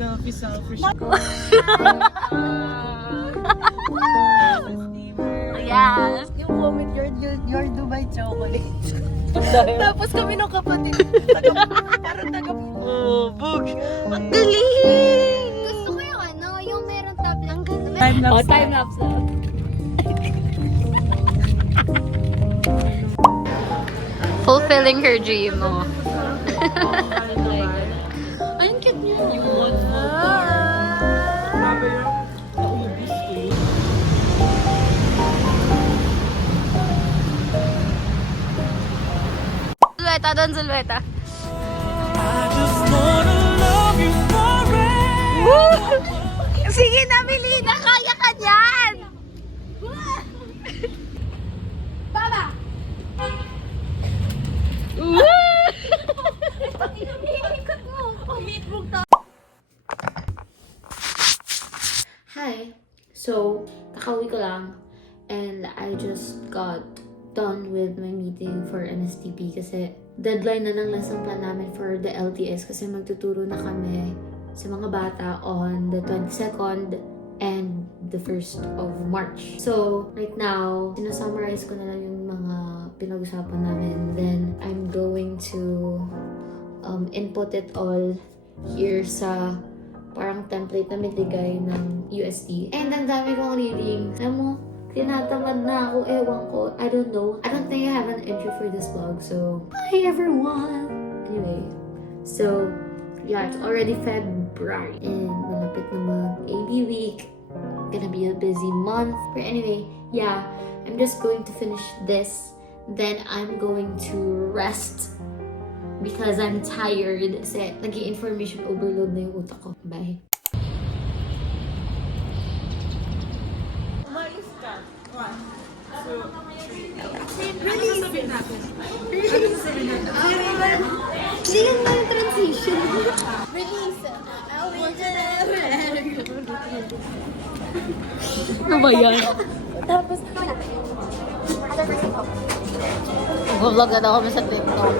Selfish. Yes. Yung comment, your Dubai chocolate. Tapos kami ng kapatid. Parang taga... Oh, bug! Ang galing! Gusto ko yung ano, yung meron tab lang ganda. Time-lapse. Oh, time-lapse na. Fulfilling her dream, oh. Ay, ang cute niya. Yun. Zulweta, doon Zulweta. Sige na, Melina! Kaya ka yan! Baba! Hi! So, kakauwi ko lang and I just got done with my meeting for NSTP kasi deadline na ng lesson plan namin for the LTS kasi magtuturo na kami sa mga bata on the 22nd and the 1st of March. So, right now, sinasummarize ko na lang yung mga pinag-usapan namin. Then, I'm going to input it all here sa parang template na binigay ng UST. And ang dami kong reading. Alam mo, tinatamad na ako, ewan ko. I don't know. I don't think I have an entry for this vlog. So, bye everyone! Anyway, so, yeah, it's already February. And malapit na mag-AB week. Gonna be a busy month. But anyway, yeah, I'm just going to finish this. Then I'm going to rest because I'm tired. Kasi nag-i-information overload na yung utak ko. Bye. Hindi yung mga transition. Release. Ano ba yan? Tapos, Mag-vlog na daw kami sa TikTok.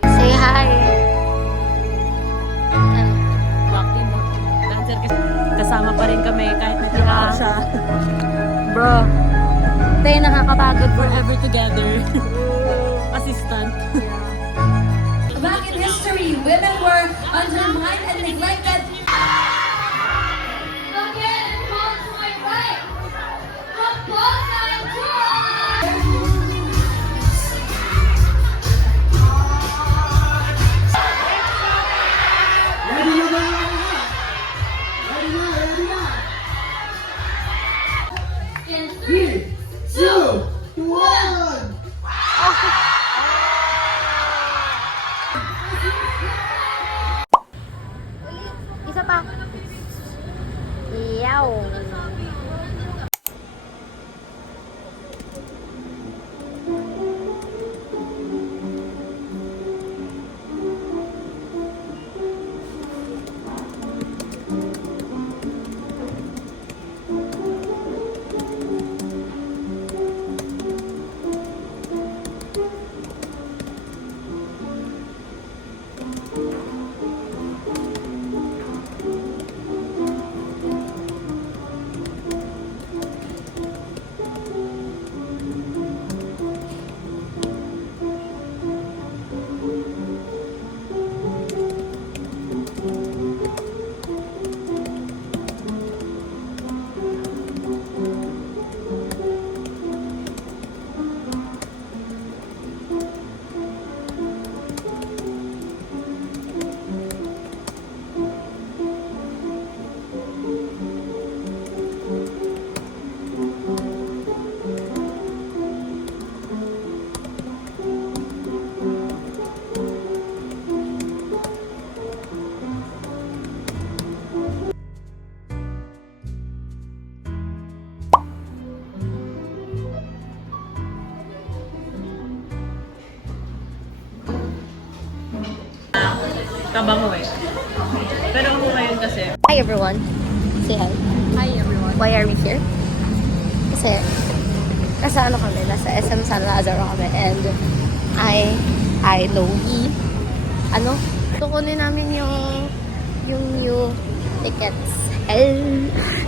Say hi. Dancer kasi kasama pa rin kami kahit natira siya. Bro. Tayo nakakapagod bro. Forever together. Assistant. back in history, women were undermined and neglected. Kabango eh. Pero ako ngayon kasi. Hi everyone. Say hi. Hi everyone. Why are we here? Kasi, nasa ano kami, nasa SM San Lazaro kami, and I know kukunin namin yung new tickets.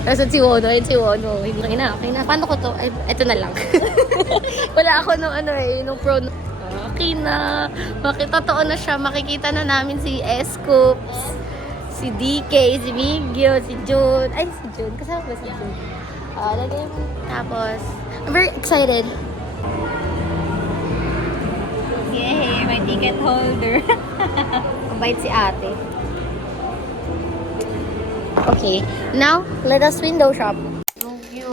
Nasa si Wono. Okay na. Paano ko to? Ay, eto na lang. Wala ako nung nung pro. Okay na. Totoo na siya. Makikita na namin si Scoops, si DK, si Migyo, si June. Ay, si June. Kasama ba si June? Lagay mo. Tapos, I'm very excited. Yay! May ticket holder. Mabait si ate. Okay, now, let us window shop. So cute.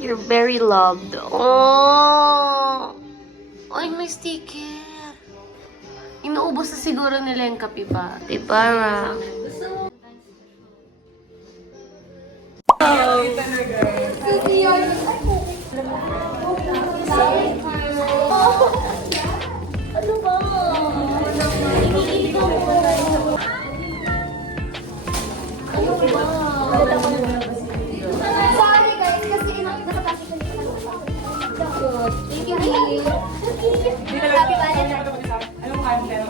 You're very loved. Oh! Ay, may sticker. Inuubos na siguro nila yung kapiba. Tipara. Ano ba? Sorry guys, kasi nakapasok ko dito. Thank you, Happy Valentine's. Ano mo kayong pero?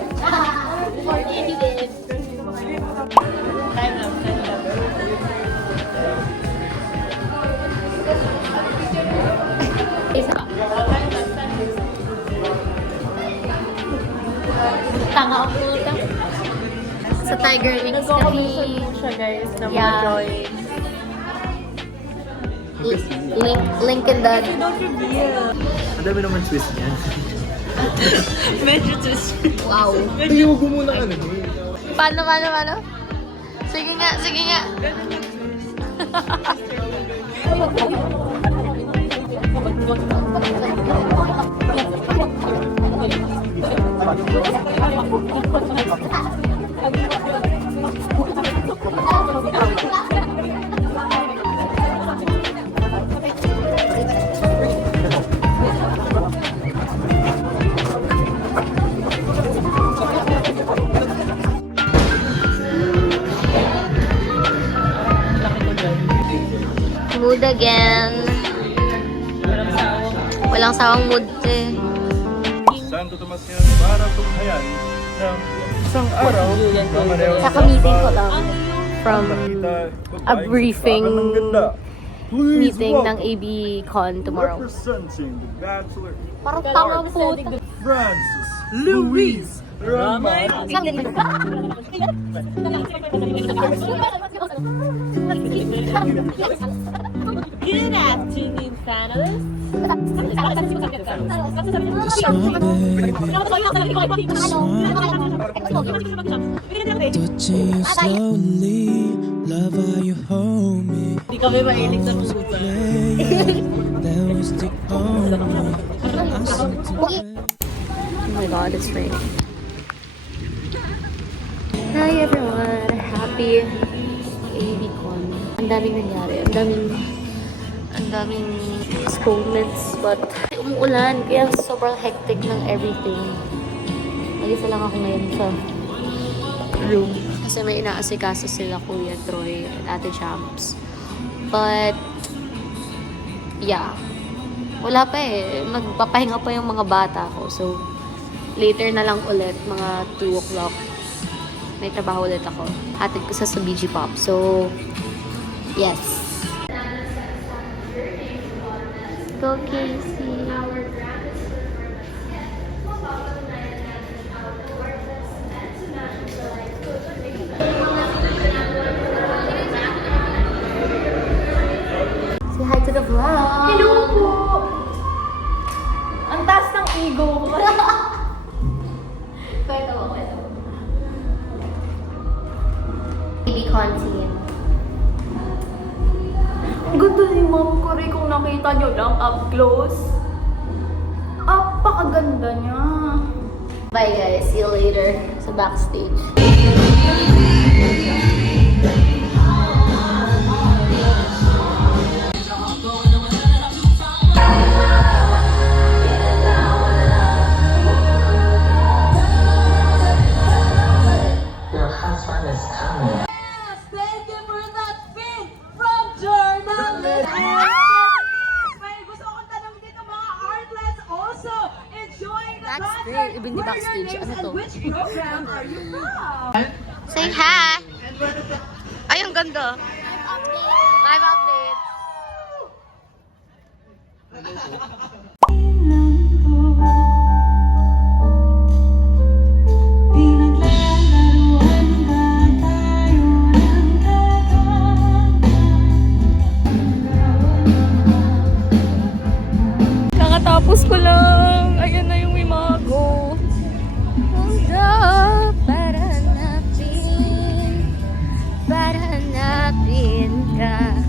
Time up. Tanga ako utang. Sa Tiger Wings kami. Siya guys na Yeah. ma-join. Link in the... Ang dami naman twist niyan. Medyo twist. Wow. Ayugo muna ka na. Paano? Sige nga. Mood again. Walang sawang mood eh. Santo Tomas yan para tunghayan ng isang araw na mareho Kaka-meeting ko lang from nakita a briefing ng ganda. Please meeting ng welcome, AB-Con tomorrow. representing the Bachelor, Parang tanga po. Francis Luis Raman. Good afternoon, panelists. Touching you slowly, love how you hold me. Hindi kami mahilig sa pusa. That was the only I seem to Oh my god, it's raining. Hi everyone! Happy AB-Con. Ang daming nangyari. Ang daming postponements, but umuulan, kaya sobrang hectic ng everything. Mag-isa lang ako ngayon sa room. Kasi may inaasikaso sila Kuya Troy at Ate Champs. But, yeah. Wala pa eh. Magpapahinga pa yung mga bata ko. So, later na lang ulit, mga 2 o'clock. May trabaho ulit ako. Hatid ko sa BG Pop. So, yes. Go, Casey. Say hi to the vlog. Hello po! Ang taas ng ego ko. Kwento mo. AB-Con team. Ang ganda ni Ma'am Kuri kung nakita nyo lang up close. Apakaganda niya. Bye guys. See you later sa backstage. May gusto akong tanong dito mga artlets also enjoying the Backstage, even the backstage. Ano to? Which program are you from? Say hi! Ay, ang ganda. Live updates. Kakatapos ko lang. Ayan na yung imago. Para hanapin ka.